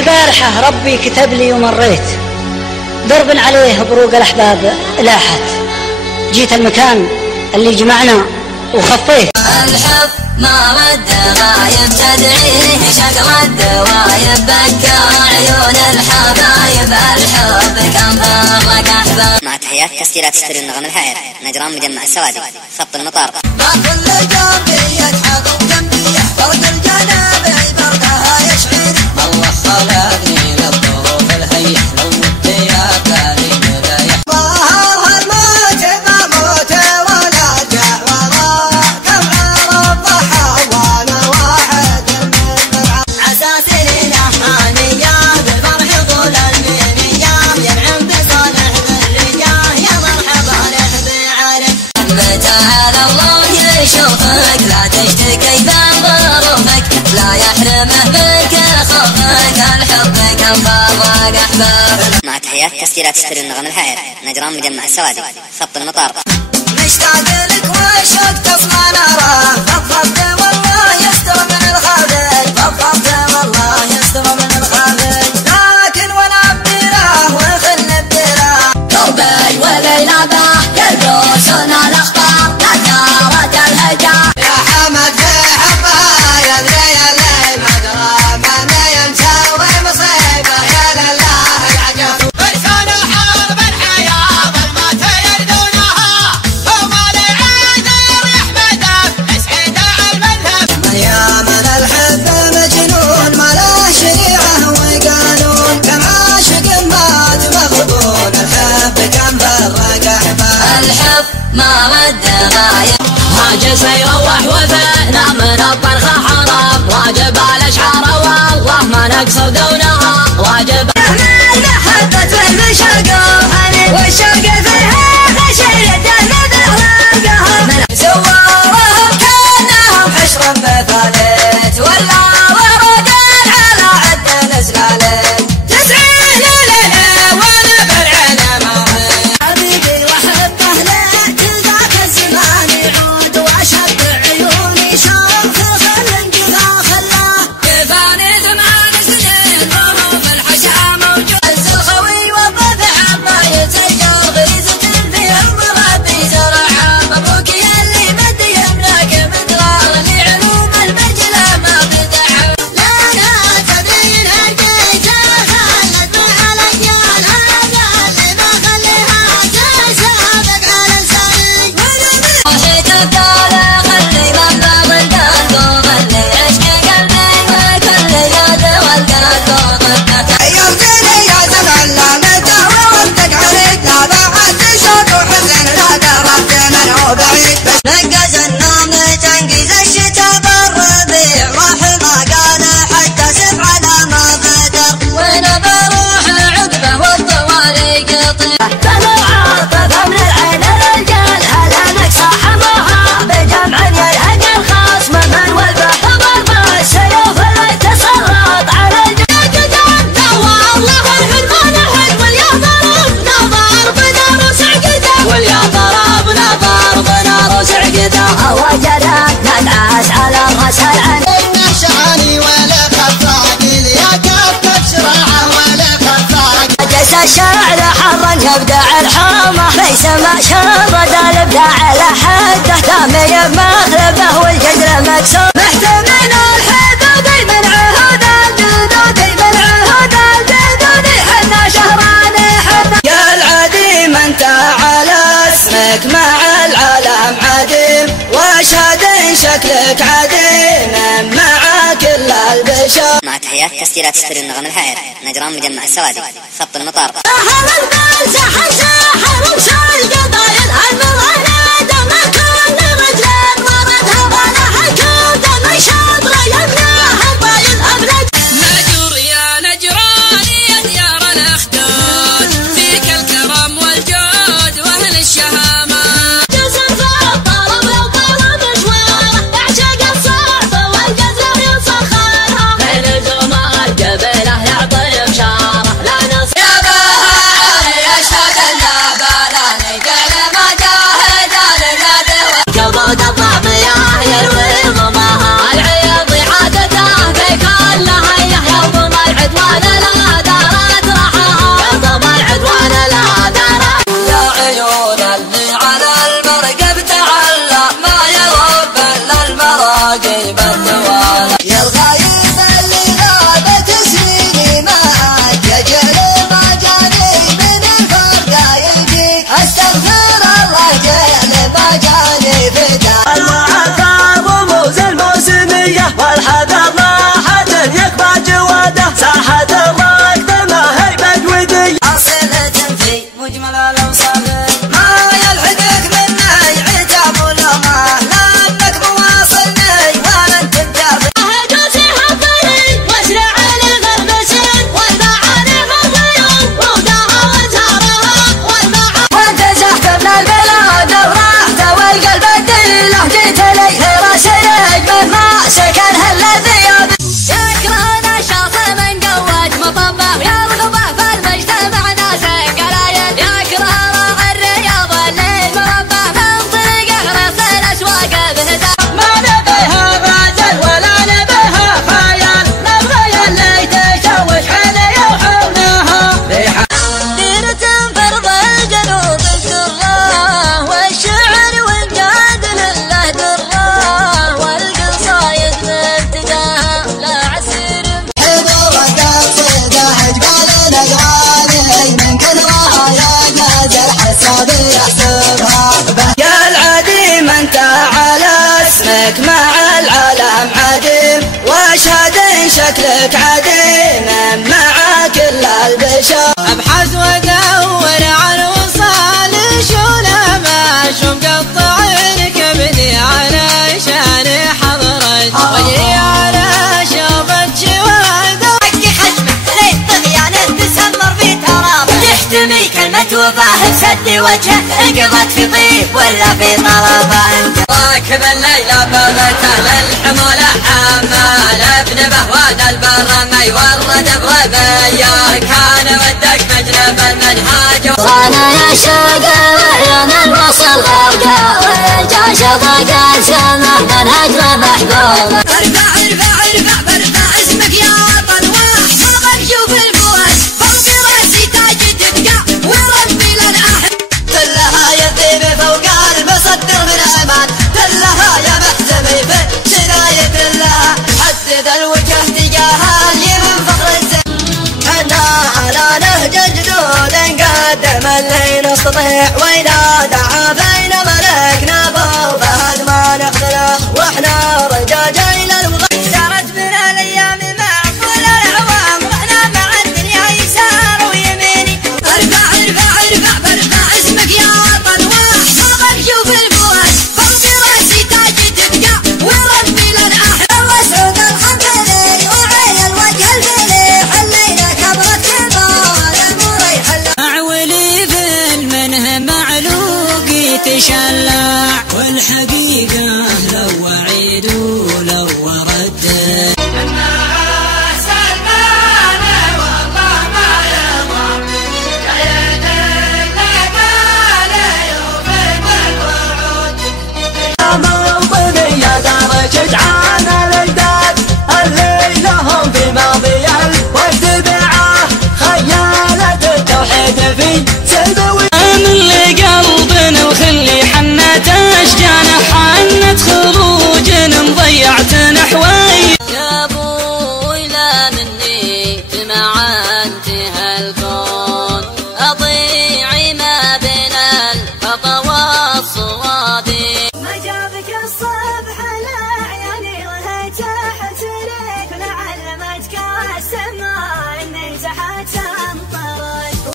البارحة ربي كتب لي ومريت درب عليه بروق الأحباب لاحت، جيت المكان اللي جمعنا وخفيت. الحب ما رد غايب تدعيه شق رد وايب بكى عيون الحبايب، الحب كم فرق أحباب. مع تحيات تسجيلات استوديو النغم الحائر، نجران مجمع السوادي، خط المطار. ما كل جنبي يضحك وجنبي يحفر الجنابي برقها يشعر، الله خلقني للظروف الهيئ لو مت يا تالي مريح. ظهر الموت ما موت ولا جاء وراه، كم عرف ضحى وانا واحد من عساس الرحمانية بالفرح طول المنية، ينعم بصالح الرجال يا مرحبا نحبي عليك. متى على الله يشوفك لا تشتكي ذنب ظروفك، لا يحرمه منك خوفك، الحب كم فرق أحباب. مع تحيات تسجيلات استوديو النغم الحائر، نجران مجمع السوادي، خط المطار. مشتاق لك والشوق تصنع ناره، فضفضت والله يستر من الخافق، فضفضت والله يستر من الخافق، لكن وانا بديره وخل بديره قلبي وليلى به يدرسون الاخبار نكارة الهجا. يا حمد في حبها يدري اللي ما درى من يمسوي مصيبه يا لله العجب. فرسان الحرب الحياه ظلمات يردونها، هم العذر يحمده اسعد المذهب. يا من الحب مجنون ما له شريعه وقانون، كم عاشق مات مغبون، الحب كم فرق احباب. الحب ما رد غايب هاجس يروح وفينا من الطرخه حرام، واجب الاشعار والله ما نقصر دونها، واجب محبة المشاق والشوق فيها خشية المذهب، سوارهم كانهم حشر مثاليت ولا ورد على عد الاسلاليت، 90 ليلة وانا بالعلم حبيبي واحبه لا تذاك الزمان يعود، واشد عيوني شوف خل انقذا خلاه، كفاني 8 سنين ظروف الحشا موجود، الخوي والضفع ما يتسجل غريزة الفهم ربي زرعها، مبروك يا اللي مد يملك مدرار لعلوم المجلى ما بدعها، لا لا تدري هديت خلت مع الاجيال، هذا اللي ما خليها تسابق على السريق، روحي تبدال خلي مبلغ القلب وخلي عشق قلبي وكل يد والقلب وغبته. يمكنني يا زمان لا متهوى وانتق عليك، لا بعد شوق وحزن لا دربت منه بعيد، بس نقز النوم تنقز الشتا بالربيع، روح ما قال حتى سبع على ما بدر، وانا بروح عقبه والطوالي قطيع، بلو عاطفه من العين الرجال هلا نقصى حماها، بجمع يلهج الخصم من والبحر ضرب السيوف اللي تسلط على الجنود، والله الحلمان الحق واليا ضربنا ضربنا روس عقده، واليا ضربنا ضربنا روس عقده، وجدت ندعس على الراس العين، شعاني ولا خفاق يا كفك شراعه ولا خفاق، جس الشرع لحرا يبدع الحامه، ليس ما شرد الابداع لحده، تامي بمغلبه والجدر مكسور، محتمين الحدود من عهود الجدود، من عهود الجدود حنا شهران حنا، يا العديم انت على اسمك مع العالم عديم، واشهد ان شكلك عديم مع كل البشر. مع تحيات تسجيلات استوديو النغم الحائر، نجران مجمع السوادي، خط المطار. سحر البال سحر ومشى القبايل هالمرأة دم كل رجلين وردها ولا حكم دم شاطرة يمنعها البايل أبلج. نجر يا نجراني يا ديار الأخدود، فيك الكرم والجود وأهل الشهامة، جزر الطلب وطلب جواره، يعشق الصعب والجزر يسخرها، بين الجمال قبله يعطي بشارة، لا نص يا بهاني أشهد أن لا بلاني عدي وجهه انقضت في طيب ولا في طلبه. راكب الليلة بغته للحمولة حمال ابن بهوان البر ما يورد بغبيه كان ودك مجنب المنهاج. وانا يا شاقة وعيون الوصل غرقة والجوش ضاقت سمح منهج محبوب. ارفع ارفع ارفع برفع اسمك يا وطن واحفظك شوف الفوز فوق راسي تاج تبقى وربي للأحد. دلها يا ذيب فوق المصدر من امان دلها يا محزمي في شرايط الله حدد الوجه تجاهها اليمن فخر الزين. انا على نهج جدود قدم اللي نستطيع وإذا دعا بين ملكنا ابو فهد ما نخذله واحنا رجاجين الوضع. سارت بنا الايام معقول الاعوام رحنا مع الدنيا يسار ويميني. ارفع ارفع ارفع برفع اسمك يا وطن واحفظك شوف الفوز فوق راسي تاج تبقى وربي للأحد. الله سعود الحنبلي وعين الوجه الفيلي حلينا كبرت كبار المريح. أعولي ذن منه معلوقي تشلع والحقيقة لو وعيد ولو ورد.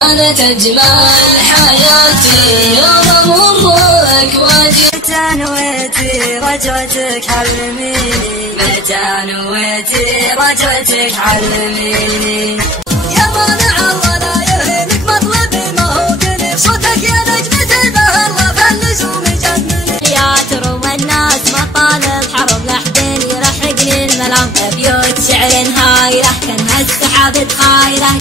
كانت أجمل حياتي يوم مرك وجهي. متى نويتي رجعتك علميني متى نويتي رجعتك علميني. يا مانع الله لا يهينك مطلبي ما هو كنف صوتك يا نجمة البهر فاللزوم جنني. يا ترى الناس مطالب حرب لحدين يرحقني الملام بيوت شعر هايله كانها السحاب تخايله.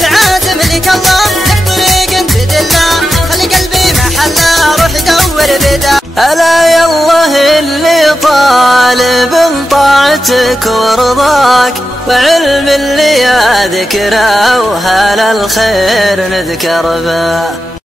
تعاتم لك الله لك طريق تدله خلي قلبي محله روح دور بدا. ألا يالله اللي طالب طاعتك ورضاك وعلم اللي يذكره وهل الخير نذكر به.